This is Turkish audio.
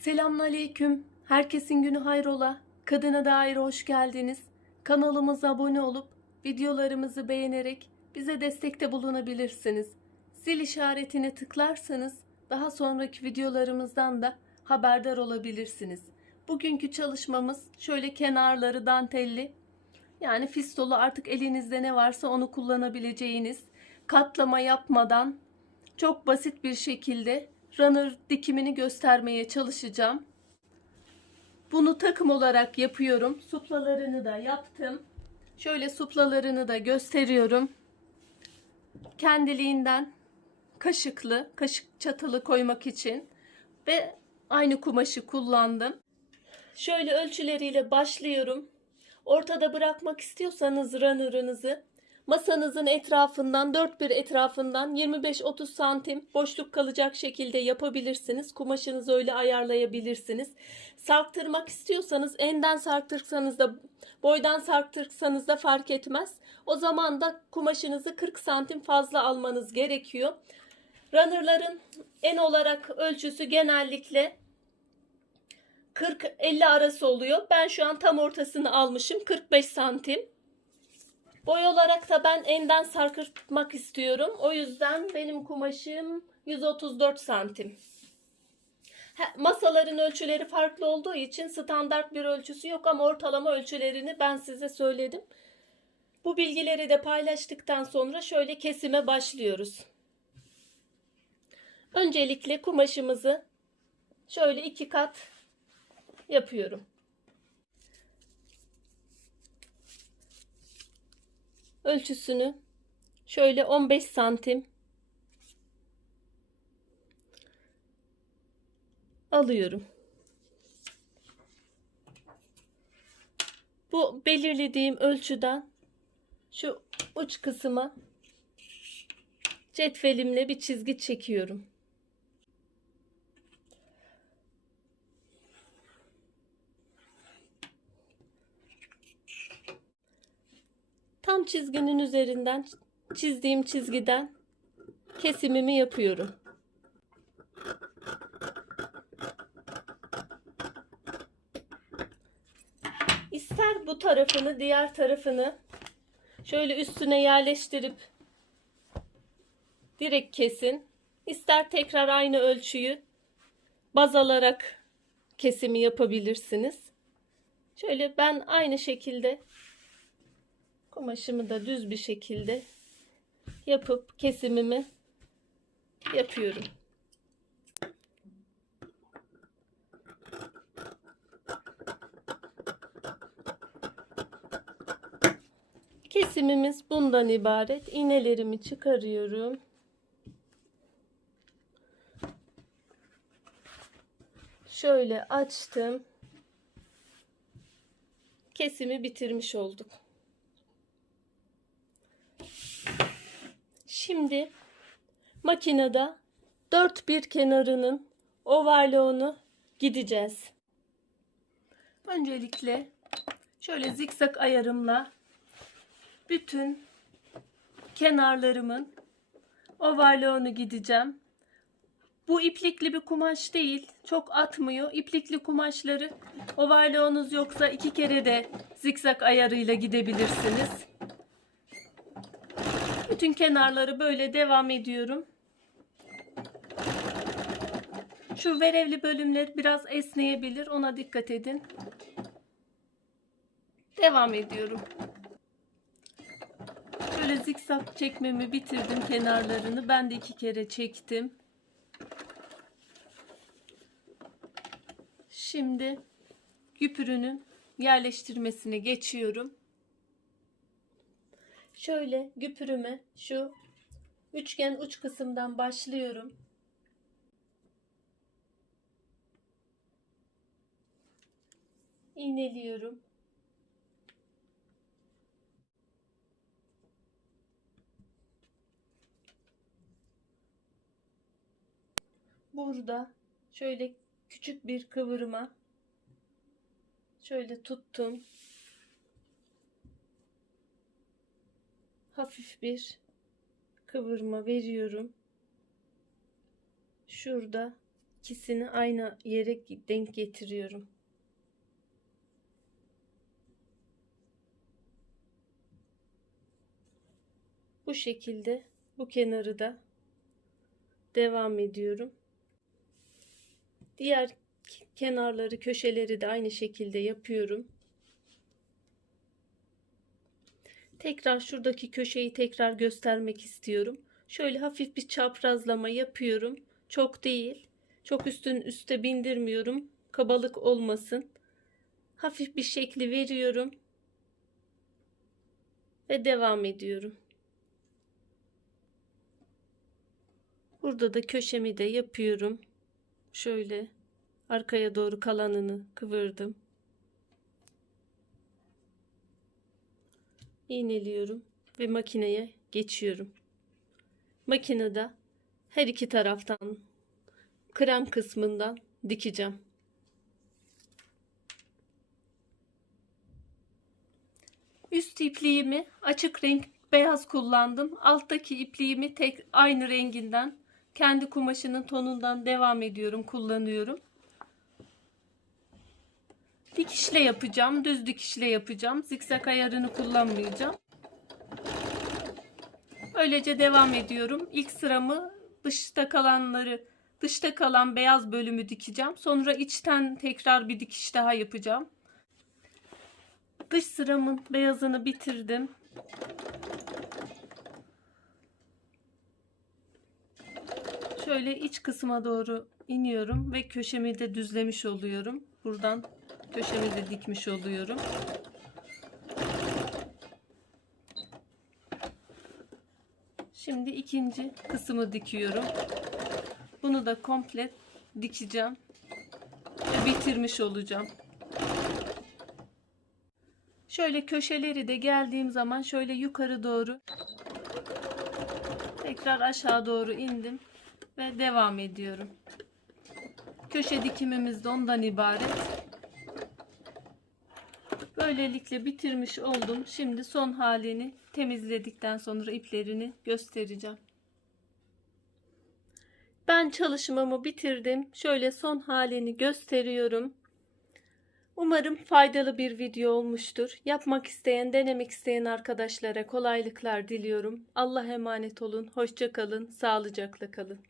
Selamünaleyküm. Herkesin günü hayrola. Kadına dair hoş geldiniz. Kanalımıza abone olup videolarımızı beğenerek bize destekte bulunabilirsiniz. Zil işaretine tıklarsanız daha sonraki videolarımızdan da haberdar olabilirsiniz. Bugünkü çalışmamız şöyle kenarları dantelli. Yani fistolu artık elinizde ne varsa onu kullanabileceğiniz katlama yapmadan çok basit bir şekilde runner dikimini göstermeye çalışacağım. Bunu takım olarak yapıyorum. Suplalarını da yaptım. Şöyle suplalarını da gösteriyorum. Kendiliğinden kaşıklı, kaşık çatalı koymak için ve aynı kumaşı kullandım. Şöyle ölçüleriyle başlıyorum. Ortada bırakmak istiyorsanız runner'ınızı masanızın etrafından dört bir etrafından 25-30 santim boşluk kalacak şekilde yapabilirsiniz. Kumaşınızı öyle ayarlayabilirsiniz. Sarktırmak istiyorsanız enden sarktırsanız da boydan sarktırsanız da fark etmez. O zaman da kumaşınızı 40 santim fazla almanız gerekiyor. Runner'ların en olarak ölçüsü genellikle 40-50 arası oluyor. Ben şu an tam ortasını almışım. 45 santim. Boy olarak da ben enden sarkıtmak istiyorum. O yüzden benim kumaşım 134 santim. Masaların ölçüleri farklı olduğu için standart bir ölçüsü yok ama ortalama ölçülerini ben size söyledim. Bu bilgileri de paylaştıktan sonra şöyle kesime başlıyoruz. Öncelikle kumaşımızı şöyle iki kat yapıyorum. Ölçüsünü şöyle 15 santim alıyorum. Bu belirlediğim ölçüden şu uç kısma cetvelimle bir çizgi çekiyorum. Tam çizginin üzerinden çizdiğim çizgiden kesimimi yapıyorum. İster bu tarafını, diğer tarafını şöyle üstüne yerleştirip direkt kesin. İster tekrar aynı ölçüyü baz alarak kesimi yapabilirsiniz. Şöyle ben aynı şekilde kumaşımı da düz bir şekilde yapıp kesimimi yapıyorum. Kesimimiz bundan ibaret. İğnelerimi çıkarıyorum. Şöyle açtım. Kesimi bitirmiş olduk. Şimdi makinede dört bir kenarının overlock'unu gideceğiz. Öncelikle şöyle zikzak ayarımla bütün kenarlarımın overlock'unu gideceğim. Bu iplikli bir kumaş değil. Çok atmıyor. İplikli kumaşları overlock'unuz yoksa iki kere de zikzak ayarıyla gidebilirsiniz. Bütün kenarları böyle devam ediyorum. Şu verevli bölümler biraz esneyebilir. Ona dikkat edin. Devam ediyorum. Şöyle zikzak çekmemi bitirdim kenarlarını. Ben de iki kere çektim. Şimdi güpürünün yerleştirmesine geçiyorum. Şöyle güpürüme şu üçgen uç kısımdan başlıyorum. İğneliyorum. Burada şöyle küçük bir kıvırma şöyle tuttum. Hafif bir kıvırma veriyorum. Şurada İkisini aynı yere denk getiriyorum. Bu şekilde bu kenarı da devam ediyorum. Diğer kenarları, köşeleri de aynı şekilde yapıyorum. Tekrar şuradaki köşeyi tekrar göstermek istiyorum. Şöyle hafif bir çaprazlama yapıyorum. Çok değil. Çok üstün üste bindirmiyorum. Kabalık olmasın. Hafif bir şekli veriyorum. Ve devam ediyorum. Burada da köşemi de yapıyorum. Şöyle arkaya doğru kalanını kıvırdım. İğneliyorum ve makineye geçiyorum. Makinede her iki taraftan krem kısmından dikeceğim. Üst ipliğimi açık renk beyaz kullandım. Alttaki ipliğimi tek aynı renginden kendi kumaşının tonundan devam ediyorum, kullanıyorum. Dikişle yapacağım. Düz dikişle yapacağım. Zikzak ayarını kullanmayacağım. Böylece devam ediyorum. İlk sıramı dışta kalanları dışta kalan beyaz bölümü dikeceğim. Sonra içten tekrar bir dikiş daha yapacağım. Dış sıramın beyazını bitirdim. Şöyle iç kısma doğru iniyorum ve köşemi de düzlemiş oluyorum. Buradan köşemi de dikmiş oluyorum. Şimdi ikinci kısmı dikiyorum. Bunu da komple dikeceğim. Ve bitirmiş olacağım. Şöyle köşeleri de geldiğim zaman şöyle yukarı doğru tekrar aşağı doğru indim ve devam ediyorum. Köşe dikimimiz de ondan ibaret. Böylelikle bitirmiş oldum. Şimdi son halini temizledikten sonra iplerini göstereceğim. Ben çalışmamı bitirdim. Şöyle son halini gösteriyorum. Umarım faydalı bir video olmuştur. Yapmak isteyen, denemek isteyen arkadaşlara kolaylıklar diliyorum. Allah emanet olun. Hoşça kalın. Sağlıcakla kalın.